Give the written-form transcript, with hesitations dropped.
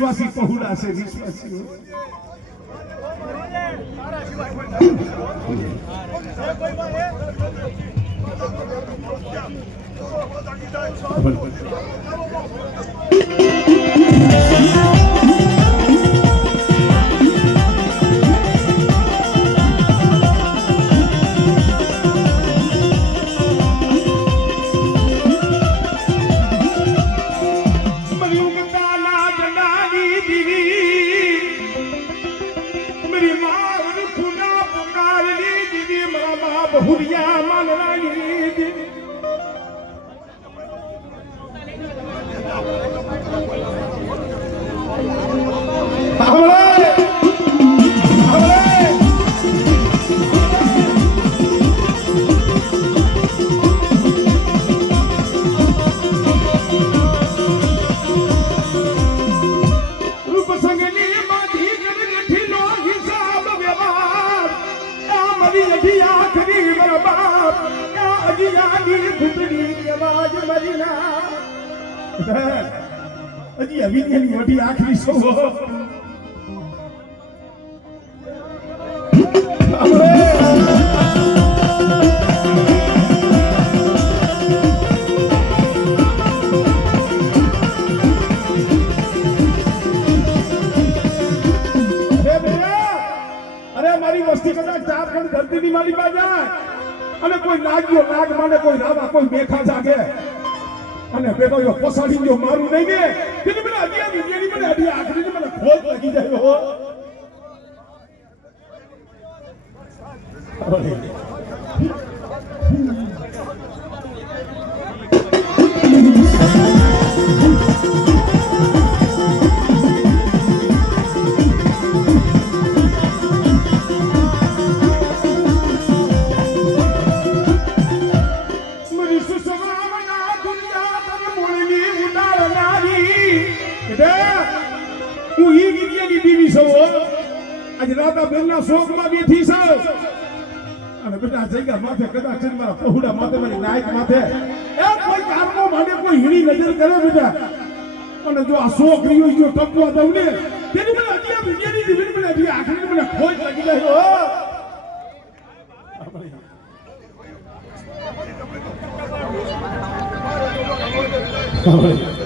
વિશ્વાસી પહોળા છે વિશ્વાસી હજી અભિજ્ઞાની મોટી આખરી સો અરે મારી વસ્તી કદાચ 4 ખંડ ધરતીની માલિકા જાય અને કોઈ નાગ્યો નાગ માને કોઈ રાવા કોઈ મેખા જાગે અને પેલો યો પસાડી જો મારું નહીં ને તેની મને અડિયા વિડિયાની મને અડિયા આખરીની મને ખોજ લાગી જાય હો હું ઈ વિદ્યાની દીવી છું આજ રાતા બેનના શોકમાં બેઠી છું અને બેટા જઈગા માથે કદાચ મારા પહોળા માથે મારી નાયક માથે એ કોઈ કારનો માંડે કોઈ હીણી નજર કરે બેટા અને જો આ શોક રહ્યો જો ટપવા દઉં ને તેની મને અડિયા વિદ્યાની દીવી મને અડિયા આખરી મને ખોજ લાગી જાય હો